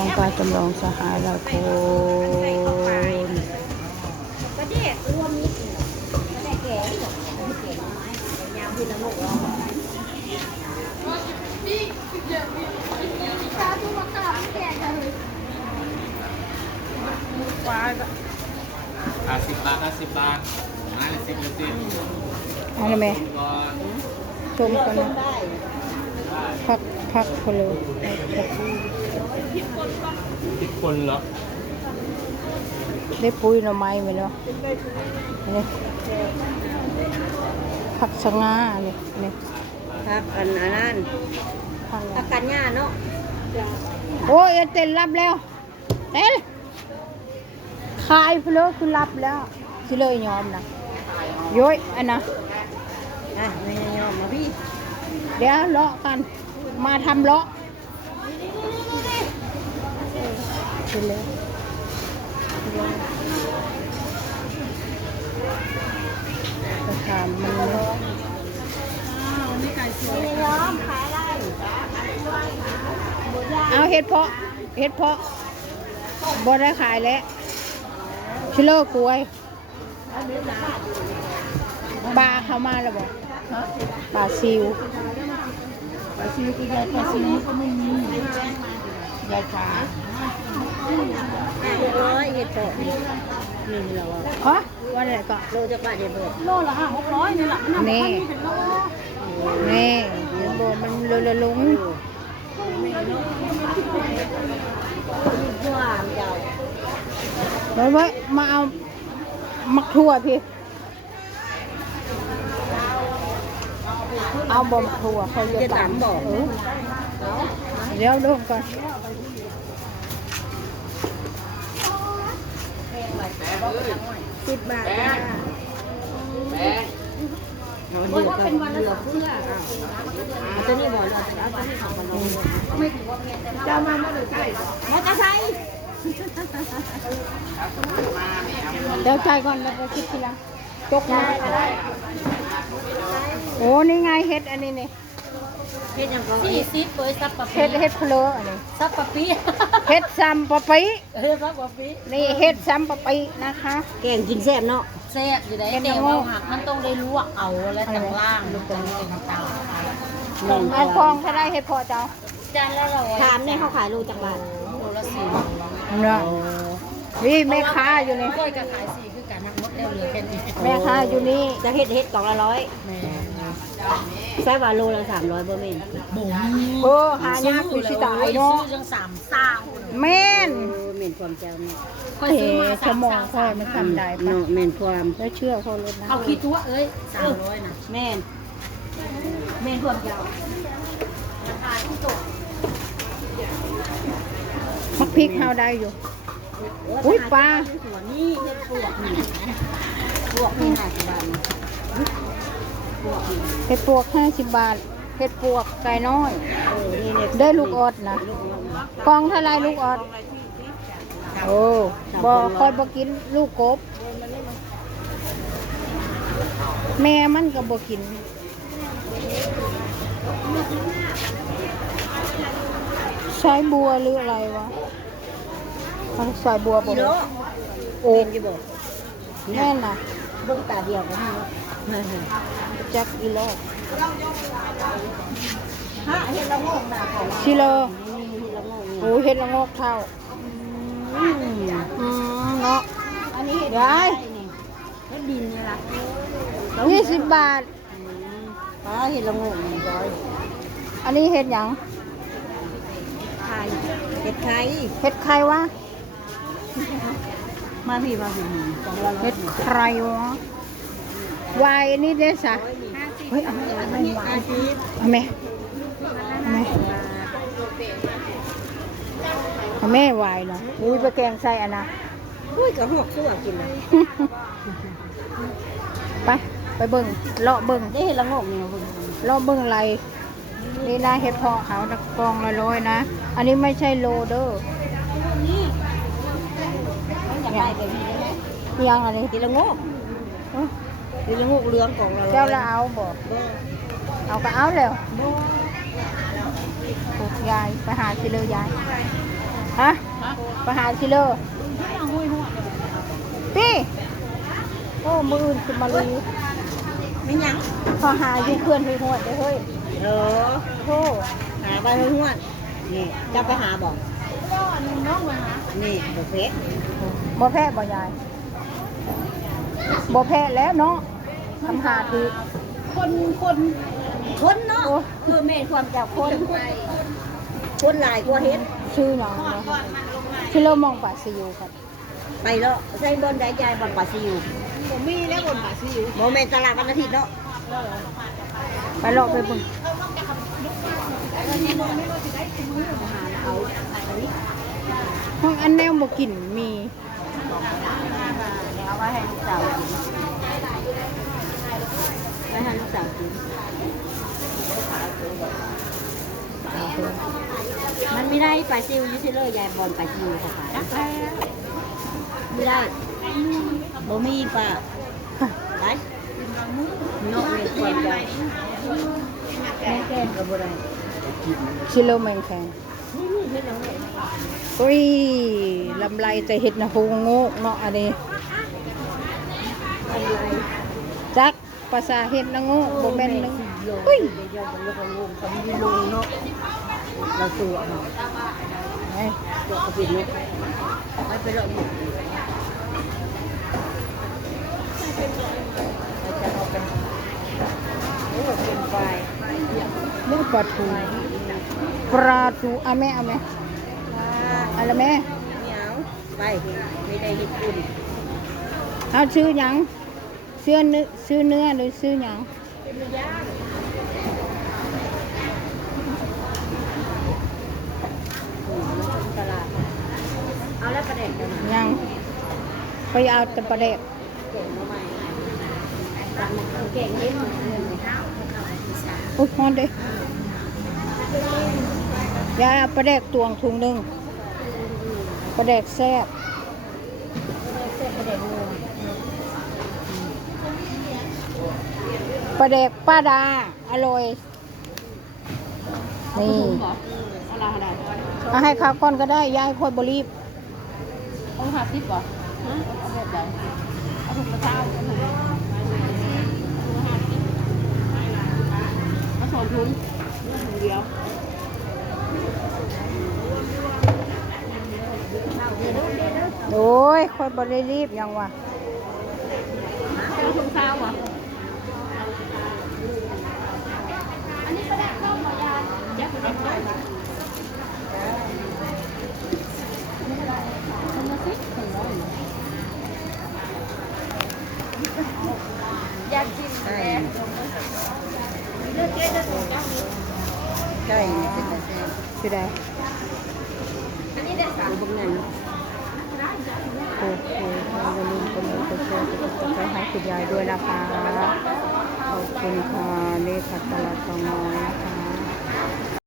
ช่องปลาจำลองสหายละคนก็เด็กรวมนิดก็ได้แก่ที่บอกที่เก่งไม้ยาวที่ละงกเรา10 บาทมาเลย10อะไรไหมชมกันนะพักคนเลย10 คนเหรอได้ปุ๋ยหน่อไม้ไหมเนาะนี่ผักสะงาเนี่ยนี่ พักอันนั้นอาการหญ้าเนาะ โอ้ยเต้นรับแล้วเต้นขายเพลิคือรับแล้วสิเลยยอมนะย้อยอันนะ ไม่ยอมมาพี่ เดี๋ยวเลาะกันมาทำเลาะไปเลยจะถามมันไม่ยอมขายอะไร เอาเห็ดเพาะบ่ได้ขายแล้วชิโลกล้วยปลาเข้ามาแล้วบอกปลาซิวก็ยายปลาซิวก็ไม่มียายขา600เห็ดโตนี่เราฮะว่าอะไรก็โลจะบาทเดียวโลละ600นี่แหละนี่เดี๋ยวบอกมันเลยลงแล้วว่ามาเอามักทั่วพี่เอาบ่มทั่วเขาจะตำบอกเดี๋ยวดูก่อน10 บาทเราเดือดกันเดือดเพื่อเอาตัวนี้บ่เราเอาตัวนี้ของมันลงไม่ถือว่าเมียแต่จะมาเมื่อไหร่มอเตอร์ไซค์เดี๋ยวใจก่อนแล้วก็คิดทีหลังตกมาโอ้นี่ไงเฮ็ดอันนี้นี่เฮ็ดยังก็40เปิดซับปะปีเฮ็ดเพลออันนี้ซับปะปีเฮ็ดซ้ำปะปี ซับปะปีนี่เฮ็ดซ้ำปะปีนะคะแกงกินแซ่บเนาะแซ่บอยู่ได้แต่ว่าหักมันต้องได้ลวกเอาแล้วต่างล่างลูกตรงนี้เป็นตาไอ้ฟองถ้าได้เฮ็ดพอเจ้าจานละ100ถามเนี่ยเขาขายโลจักบาทโลละ4เนาะนี่แม่ค้าอยู่นี่ก้อยก็ขาย4คือกันนักมดแล้วเหลือแค่นี้แม่ค้าอยู่นี่จะเฮ็ดกล่องละ100แม่ใช่ว่าโลละ300บ่แม่นบ่หายากคือสิตายเนาะซื้อจัง3,000แม่นแม่นความเจ้านี่ค่อยซื้อมาสมองค่อยมันทำได้ปะแม่นความแล้วเชื่อเขาเลยนะเอาขี้ตัวเอ้ย300น่ะแม่นความเจ้าราคาที่ตกมักพริกเฮาได้อยู่อุ้ยปลานี่เฮ็ดปวกนี่50 บาทเห็ดปวก50 บาทเห็ดปวกไก่น้อยได้ลูกออดนะกองเท่าไรลูกออดโอ้บ่คอยบ่กินลูกกบแม่มันก็บ่กินสายบัวหรืออะไรวะสายบัวบ่โอ้แม่นน่ะเบิ่งตาเดียวก็มีจักอีโลเฮ็ดละโงกน่ะของชิโลโอ้เฮ็ดละโงกเท่าเนาะอันนี้เฮ็ดได้เฮ็ดดินนี่ล่ะ20 บาทเฮ็ดละโงกนี่อันนี้เฮ็ดหยังไข่เฮ็ดไข่เฮ็ดไข่วะมาพี่ของเราเฮ็ดไข่วะวายอันนี้เด้อซะเฮ้ยเอาไม่วายเอาแม่วายเนาะอุ้ยไปแกงใส่อันน่ะอุ้ยก็หอกซั่วกินน่ะไปเบิ่งเลาะเบิ่งได้เฮ็ดละโงกนี่เบิ่งเลาะเบิ่งอะไรนี่นะเฮ็ดเพาะเขาตะกองละ100นะอันนี้ไม่ใช่โลเด้ออยากได้แบบนี้ได้ ยังอันนี้ เฮ็ดละโงกเฮ็ดละโงกเหลืองของเราเจ้าละเอาบ่เอาก็เอาแล้วยายไปหาสิเลยยาย ฮะไปหาชิเลอร์พี่โอ้มืออื่นคือมาลี ไม่ยัง พอหาอยู่เพื่อนไปหอดได้เฮ้ย เหรอ โอ้ หาไปเพื่อนนี่จะไปหาบอกนี่บุฟเฟ่ บ่แพ้บ่ยายบ่แพ้แล้วเนาะทำหาคือ คนเนาะคือแม่ความจากคนหลายกว่าเฮ็ด ชื่อหยังเนาะชิเลอร์มองป่าซิวครับ ไปแล้วใส่บนได้ยายบนป่าซิวผมมีแล้วบนป่าซิวโมเมนตลาดวันอาทิตย์เนาะ ไปเลาะไปเบิ่ง เอา ห้องอันแนวบ่กินมี เอาไว้ให้ลูกสาวกินไว้ให้ลูกสาวกินมันไม่ได้ป่าซิวยูซิเลอร์ยายบนป่าซิวค่ะไม่ได้โมมีป่ะไปนกเลยควรจะแม่แก้มกับบุไร ชิเลอร์แมงแข็งโอ้ยลำไรแต่เห็ดนะโหงกเนาะอันนี้จักภาษาเห็ดนะโงกบ่แม่นนึงเฮ้ย เราตัวเนาะ ไอ้ ตัวกระปิดลูกไม่ไปเลาะอยู่เราจะเอาเป็นโอ้เป็นไฟ เนื้อปลาทูปลาทูเอาแม่เอาแม่เอาละแม่ เหนียวไปไม่ได้เห็ดอุ่น เอาชื่อหยังชื่อเนื้อหรือชื่อหยัง ตลาดเอาแล้วประเด็นกันนะ หยังไปเอาแต่ปลาแดก เก่งมาใหม่เก่งนิดหนึ่ง อุ๊ยฮอนเด้ยายเอาปลาแดกตวงถุงหนึงปลาแดกแซ่บ เส้นประเด็นงู ปลาแดกป้าดาอร่อยนี่ อะไรอะไร เอาให้ข้าวก้อนก็ได้ยายค่อยบรีบ เอา50บ่เอาแบบใดเอาถุงละเท่าเอาถุงละเอาสองถุงถุงเดียว โอ้ยค่อยบรีบยังวะ เอาถุงเท่าเหรออยากกินแม่ใช่ คือได้ อันนี้ได้สามบุญเงิน โอ้โหอย่าลืมกดไลค์กดแชร์กดติดตามให้คุณยายด้วยนะคะขอบคุณค่ะเลขาตลาดสองน้อยนะคะ